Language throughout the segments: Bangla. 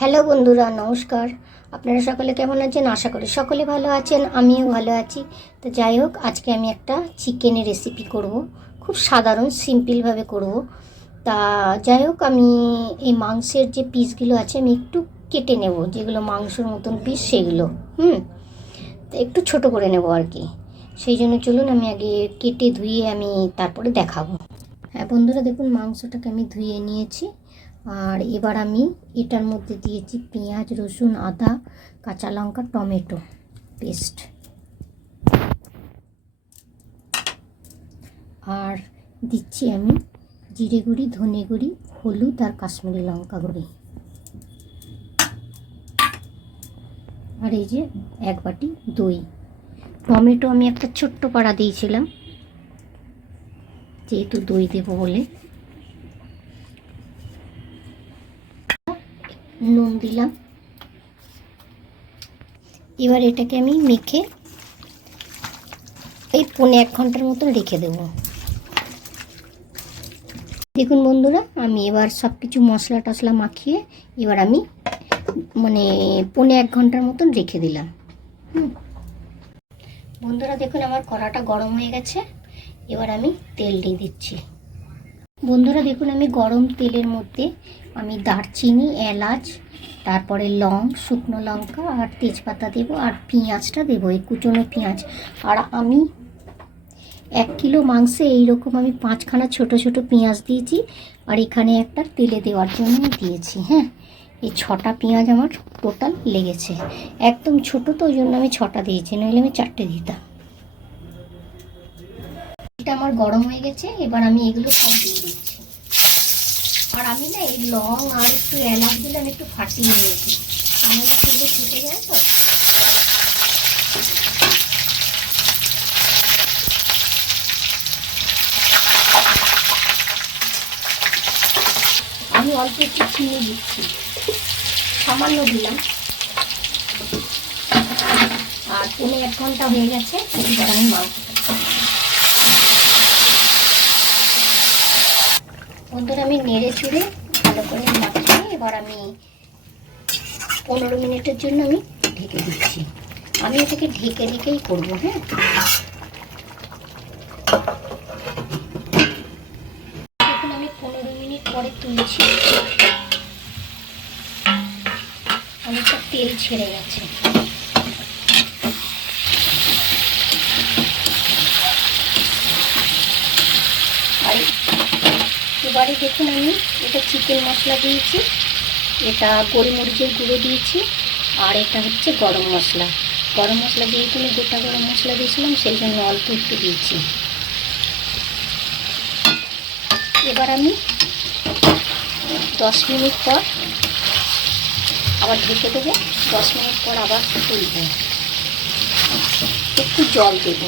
হ্যালো বন্ধুরা, নমস্কার। আপনারা সকলে কেমন আছেন? আশা করি সকলে ভালো আছেন, আমিও ভালো আছি। তো যাই হোক, আজকে আমি একটা চিকেনের রেসিপি করব, খুব সাধারণ সিম্পলভাবে করব। তা যাই হোক, আমি এই মাংসের যে পিসগুলো আছে আমি একটু কেটে নেব, যেগুলো মাংসের মতন পিস সেগুলো তো একটু ছোট করে নেব আর কি। সেই জন্য চলুন আমি আগে কেটে ধুয়ে আমি তারপরে দেখাবো। হ্যাঁ বন্ধুরা, দেখুন মাংসটাকে আমি ধুয়ে নিয়েছি। আর এবার আমি এটার মধ্যে দিয়েছি পেঁয়াজ, রসুন, আদা, কাঁচা লঙ্কা, টমেটো পেস্ট, আর দিচ্ছি আমি জিরে গুঁড়ি, ধনে গুঁড়ি, হলুদ আর কাশ্মীরি লঙ্কা গুঁড়ি। আর এই যে এক বাটি দই। টমেটো আমি একটা ছোট্ট পাড়া দিয়েছিলাম, যেহেতু দই দেবো বলে। নুন দিলাম। এবার এটাকে আমি মেখে এই 1.5 ঘন্টার মতন রেখে দেবো। দেখুন বন্ধুরা, আমি এবার সব কিছু মশলা টশলা মাখিয়ে এবার আমি 1.5 ঘন্টার মতন রেখে দিলাম। বন্ধুরা দেখুন, আমার কড়াটা গরম হয়ে গেছে। এবার আমি তেল দিয়ে দিচ্ছি। বন্ধুরা দেখুন, আমি গরম তেলের মধ্যে আমি দারচিনি, এলাচ, তারপরে লং, শুকনো লঙ্কা আর তেজপাতা দেবো, আর পেঁয়াজটা দেবো, এই কুচনো পেঁয়াজ। আর আমি 1 কিলো মাংসে এইরকম আমি 5খানা ছোট ছোট পেঁয়াজ দিয়েছি। আর এখানে একটা তেলে দেওয়ার জন্য দিয়েছি। হ্যাঁ, এই 6টা পেঁয়াজ আমার টোটাল লেগেছে। একদম ছোট তো, ওই জন্য আমি 6টা দিয়েছি, নইলে আমি 4টে দিতাম। এটা আমার গরম হয়ে গেছে। এবার আমি এগুলো সব দিয়ে দিচ্ছি। আর আমি না এই লং আর একটু এলাচ দিলে আমি একটু ফাটিয়ে নিয়েছি, আমাদের তেলে ফুটে যায় তো। আমি অল্প একটু চিনি দিচ্ছি, সামান্য দিলাম। আর 1.5 ঘন্টা হয়ে গেছে। এবার আমি বন্ধুরা আমি নেড়ে চুড়ে ভালো করে মাখিয়ে এবার আমি 15 মিনিটের জন্য আমি ঢেকে দিচ্ছি। আমি এটাকে ঢেকে রেখেই করবো। হ্যাঁ, দেখুন আমি 15 মিনিট পরে তুলছি, অনেকটা তেল ছেড়ে গেছে। আর এবারে দেখুন, আমি এটা চিকেন মশলা দিয়েছি, এটা গোলমরিচের গুঁড়ো দিয়েছি, আর এটা হচ্ছে গরম মশলা। গরম মশলা যেহেতু আমি গোটা গরম মশলা দিয়েছিলাম, সেই জন্য অল্প একটু দিয়েছি। এবার আমি 10 মিনিট পর আবার ঢেকে দেবো। 10 মিনিট পর আবার তুলব, একটু জল দেব।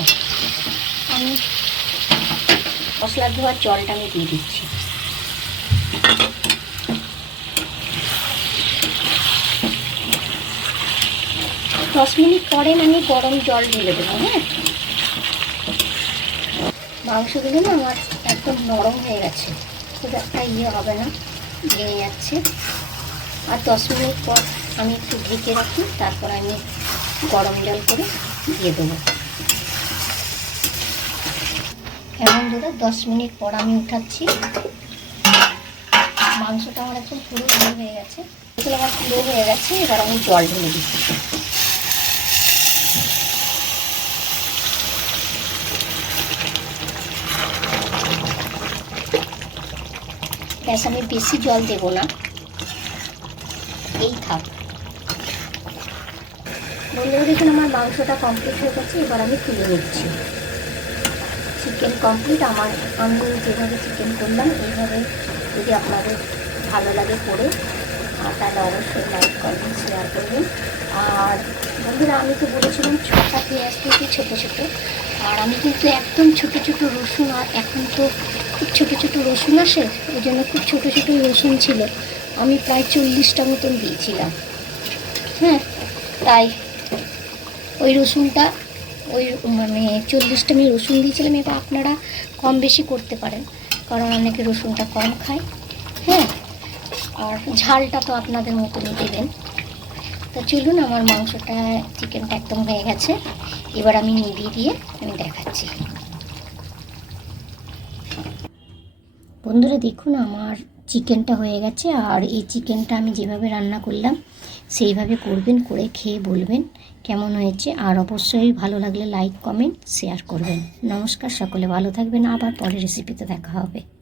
আমি মশলা ধোয়ার জলটা আমি দিয়ে দিচ্ছি। 10 মিনিট পরে আমি গরম জল ঢেলে দেবো। হ্যাঁ, মাংসগুলো না আমার একদম নরম হয়ে গেছে, খুব একটা হবে না, ভেঙে যাচ্ছে। আর 10 মিনিট পর আমি একটু ঢেকে রাখি, তারপর আমি গরম জল করে দিয়ে দেবো। এখন ধরে 10 মিনিট পর আমি উঠাচ্ছি। মাংসটা আমার একদম পুরো হয়ে গেছে, এগুলো আমার পুরো হয়ে গেছে। এবার আমি জল ঢেলে দিচ্ছি। গ্যাস আমি বেশি জল দেব না, এই থাক। বন্ধুরা দেখুন, আমার মাংসটা কমপ্লিট হয়ে গেছে। এবার আমি তুলে নিচ্ছি। চিকেন কমপ্লিট আমার। আমি যেভাবে চিকেন করলাম এইভাবে যদি আপনাদের ভালো লাগে করে, তাহলে অবশ্যই লাইক করবেন, শেয়ার করবেন। আর বন্ধুরা, আমি তো বলেছিলাম 6টা পেঁয়াজ দিয়েছি ছোটো ছোটো। আর আমি কিন্তু একদম ছোটো ছোটো রসুন, আর এখন তো খুব ছোটো ছোটো রসুন আসে, ওই জন্য খুব ছোটো ছোটো রসুন ছিল। আমি প্রায় 40টা মতন দিয়েছিলাম। হ্যাঁ, তাই ওই রসুনটা, ওই 40টা আমি রসুন দিয়েছিলাম। এবার আপনারা কম বেশি করতে পারেন, কারণ অনেকে রসুনটা কম খায়। হ্যাঁ, আর ঝালটা তো আপনাদের মতনই দেবেন। তো চলুন, আমার মাংসটা চিকেনটা একদম হয়ে গেছে। এবার আমি নিভিয়ে দিয়ে আমি দেখাচ্ছি। বন্ধুরা দেখুন, আমার চিকেনটা হয়ে গেছে। আর এই চিকেনটা আমি যেভাবে রান্না করলাম সেইভাবে করবেন, করে খেয়ে বলবেন কেমন হয়েছে। আর অবশ্যই ভালো লাগলে লাইক, কমেন্ট, শেয়ার করবেন। নমস্কার, সকলে ভালো থাকবেন। আবার পরের রেসিপিতে দেখা হবে।